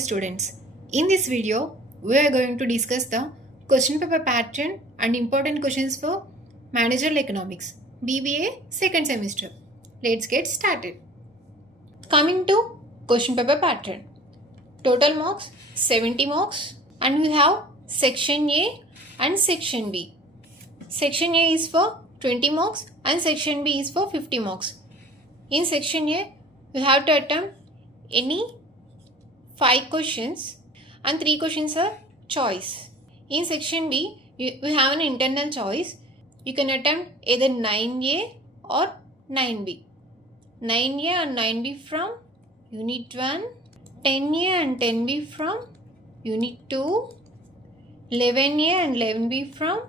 students. In this video, we are going to discuss the question paper pattern and important questions for Managerial Economics, BBA second semester. Let's get started. Coming to question paper pattern. Total marks 70 marks and we have section A and section B. Section A is for 20 marks and section B is for 50 marks. In section A, you have to attempt any 5 questions and 3 questions are choice. In section B, we have an internal choice. You can attempt either 9A or 9B. 9A and 9B from Unit 1, 10A and 10B from Unit 2, 11A and 11B from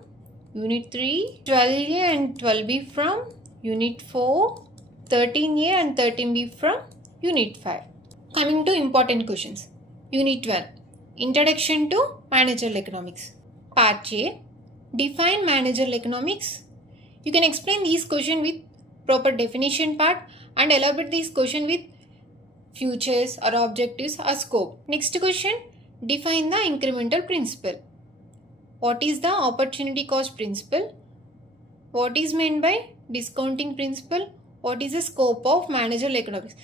Unit 3, 12A and 12B from Unit 4, 13A and 13B from Unit 5. Coming to important questions. Unit 1. Introduction to Managerial Economics. Part A. Define Managerial Economics. You can explain these questions with proper definition part and elaborate these questions with futures or objectives or scope. Next question. Define the incremental principle. What is the opportunity cost principle? What is meant by discounting principle? What is the scope of Managerial Economics?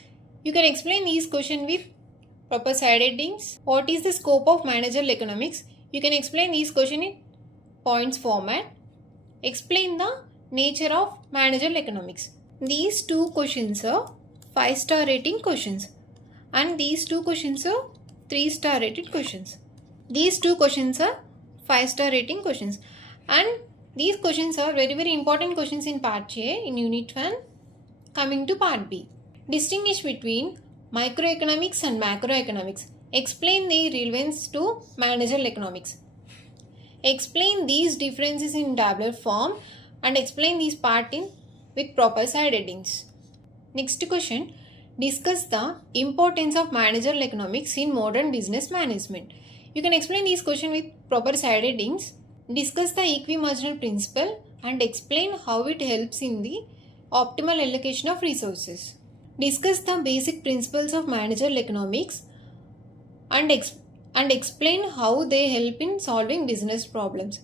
You can explain these questions with proper side headings. What is the scope of Managerial Economics? You can explain these questions in points format. Explain the nature of Managerial Economics. These 2 questions are 5-star rating questions and these 2 questions are 3-star rated questions. These 2 questions are 5-star rating questions and these questions are very important questions in part A in Unit 1. Coming to part B. Distinguish between microeconomics and macroeconomics. Explain the relevance to Managerial Economics. Explain these differences in tabular form and explain these part in with proper side headings. Next question. Discuss the importance of Managerial Economics in modern business management. You can explain these questions with proper side headings. Discuss the equimarginal principle and explain how it helps in the optimal allocation of resources. Discuss the basic principles of Managerial Economics and explain how they help in solving business problems.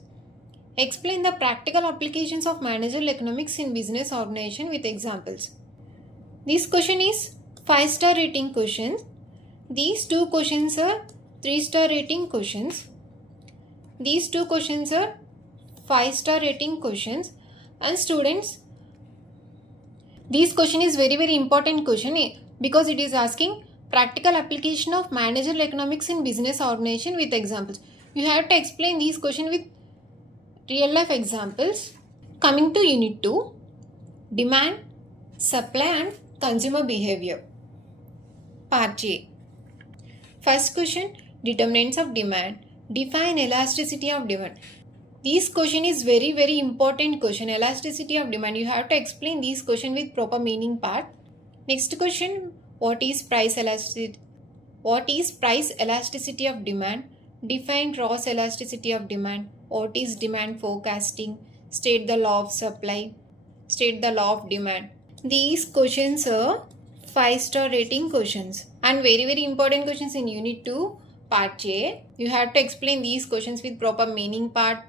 Explain the practical applications of Managerial Economics in business organization with examples. This question is 5-star rating questions. These 2 questions are 3-star rating questions. These 2 questions are 5-star rating questions and students, this question is very important question because it is asking practical application of Managerial Economics in business organization with examples. You have to explain these questions with real life examples. Coming to Unit 2. Demand, supply and consumer behavior. Part A. First question. Determinants of demand. Define elasticity of demand. This question is very important question. Elasticity of demand. You have to explain this question with proper meaning part. Next question. What is price elasticity? What is price elasticity of demand? Define cross elasticity of demand. What is demand forecasting? State the law of supply. State the law of demand. These questions are 5-star rating questions and very important questions in Unit 2 Part A. You have to explain these questions with proper meaning part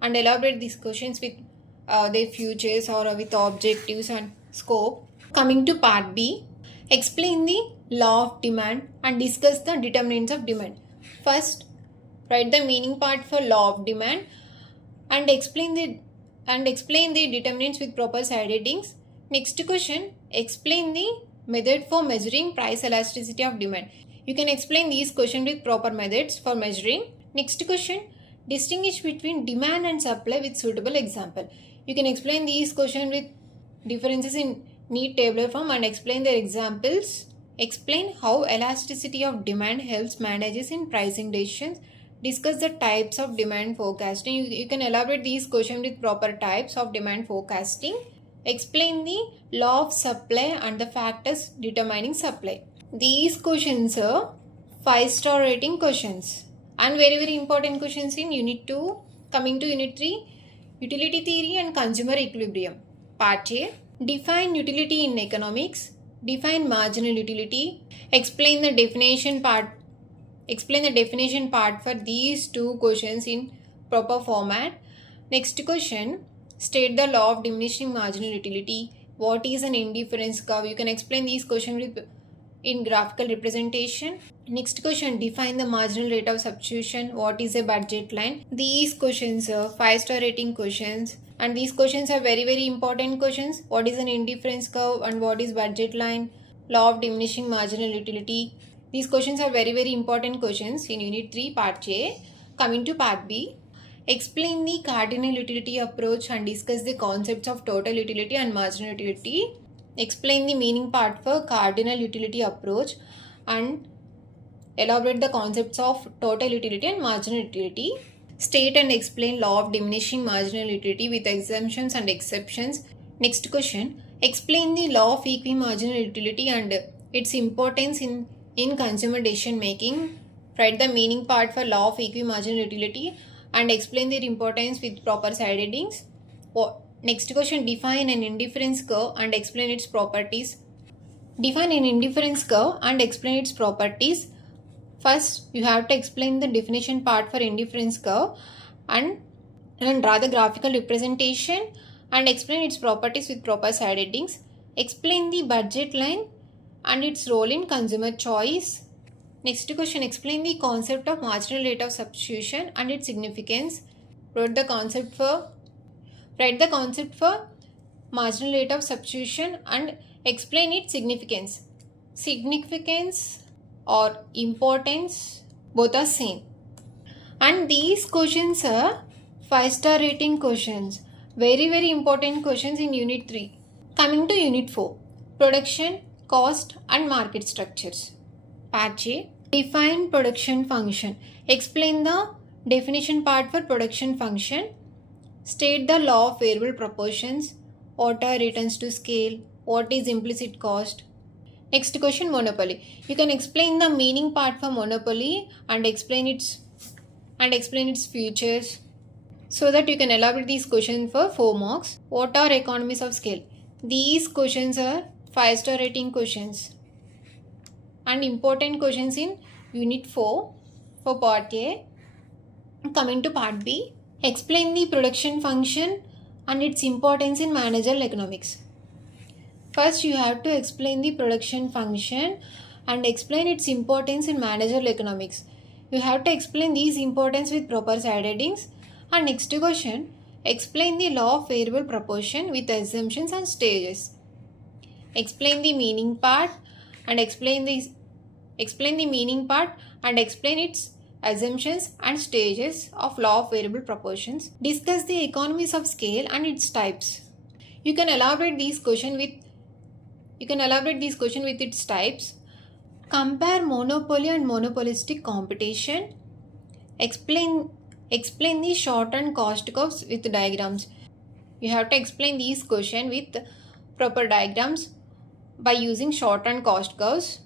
and elaborate these questions with their futures or with objectives and scope. Coming to Part B. Explain the law of demand and discuss the determinants of demand. First, write the meaning part for law of demand and explain the determinants with proper side headings. Next question, explain the method for measuring price elasticity of demand. You can explain these questions with proper methods for measuring. Next question, distinguish between demand and supply with suitable example. You can explain these questions with differences in neat tabular form and explain their examples. Explain how elasticity of demand helps managers in pricing decisions. Discuss the types of demand forecasting. You can elaborate these questions with proper types of demand forecasting. Explain the law of supply and the factors determining supply. These questions are 5-star rating questions and very important questions in Unit 2. Coming to Unit 3, Utility Theory and Consumer Equilibrium. Part A. Define utility in economics. Define marginal utility. Explain the definition part Explain the definition part for these two questions in proper format. Next question, state the law of diminishing marginal utility. What is an indifference curve? You can explain these questions in graphical representation. Next question, define the marginal rate of substitution. What is a budget line? These questions are 5-star rating questions, and these questions are very important questions. What is an indifference curve and what is budget line? Law of diminishing marginal utility. These questions are very important questions in Unit 3 Part A. Coming to Part B, explain the cardinal utility approach and discuss the concepts of total utility and marginal utility. Explain the meaning part for cardinal utility approach and elaborate the concepts of total utility and marginal utility. State and explain law of diminishing marginal utility with exemptions and exceptions. Next question, explain the law of equimarginal utility and its importance in consumer decision making. Write the meaning part for law of equimarginal utility and explain their importance with proper side headings. Next question, define an indifference curve and explain its properties. Define an indifference curve and explain its properties. First, you have to explain the definition part for indifference curve and draw the graphical representation and explain its properties with proper side headings. Explain the budget line and its role in consumer choice. Next question, explain the concept of marginal rate of substitution and its significance. Write the concept for marginal rate of substitution and explain its significance. Significance or importance, both are same. And these questions are 5-star rating questions. Very important questions in Unit 3. Coming to Unit 4, production, cost and market structures. Part A, define production function. Explain the definition part for production function. State the law of variable proportions. What are returns to scale? What is implicit cost? Next question, monopoly. You can explain the meaning part for monopoly and explain its features so that you can elaborate these questions for 4 marks. What are economies of scale? These questions are 5-star rating questions and important questions in Unit 4 for Part A. Coming to Part B, explain the production function and its importance in managerial economics. First, you have to explain the production function and explain its importance in managerial economics. You have to explain these importance with proper side headings. And next question, explain the law of variable proportion with assumptions and stages. Explain the meaning part and explain its assumptions and stages of law of variable proportions. Discuss the economies of scale and its types. You can elaborate these questions with its types. Compare monopoly and monopolistic competition. Explain the shortened cost curves with diagrams. You have to explain these questions with proper diagrams by using shortened cost curves.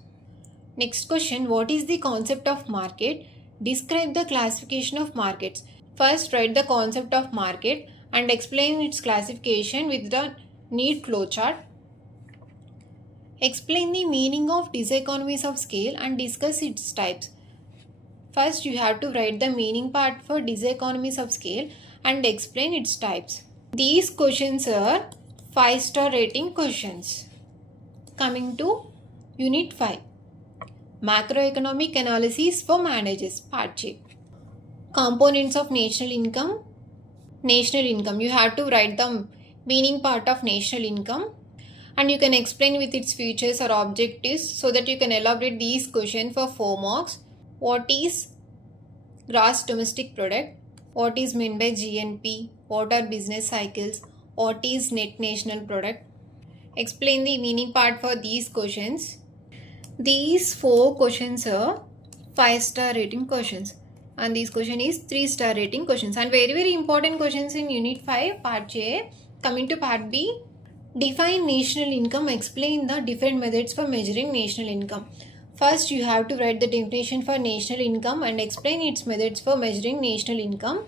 Next question, what is the concept of market? Describe the classification of markets. First, write the concept of market and explain its classification with the neat flowchart. Explain the meaning of diseconomies of scale and discuss its types. First, you have to write the meaning part for diseconomies of scale and explain its types. These questions are 5-star rating questions. Coming to Unit 5, Macroeconomic Analysis for Managers, Part A. Components of national income. National income. You have to write the meaning part of national income and you can explain with its features or objectives so that you can elaborate these questions for 4 marks. What is gross domestic product? What is meant by GNP? What are business cycles? What is net national product? Explain the meaning part for these questions. These 4 questions are 5-star rating questions and this question is 3-star rating questions and very important questions in Unit 5 Part A. Coming to Part B, define national income. Explain the different methods for measuring national income. First, you have to write the definition for national income and explain its methods for measuring national income.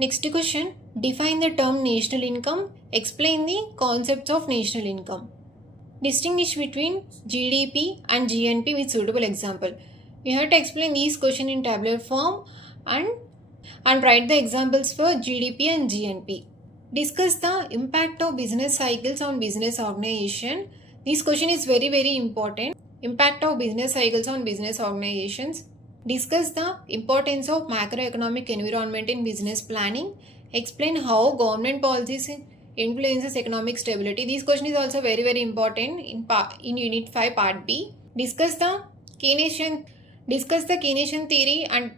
Next question, define the term national income. Explain the concepts of national income. Distinguish between GDP and GNP with suitable example. You have to explain these questions in tabular form and write the examples for GDP and GNP. Discuss the impact of business cycles on business organization. This question is very important. Impact of business cycles on business organizations. Discuss the importance of macroeconomic environment in business planning. Explain how government policies influences economic stability. This question is also very important in Unit 5 Part B. Discuss the Keynesian theory and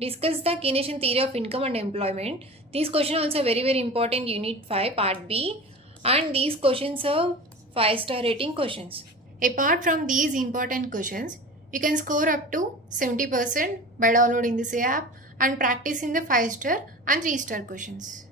discuss the Keynesian theory of income and employment. These questions also very important Unit 5 Part B, and these questions are 5-star rating questions. Apart from these important questions, you can score up to 70% by downloading this app and practicing the 5-star and 3-star questions.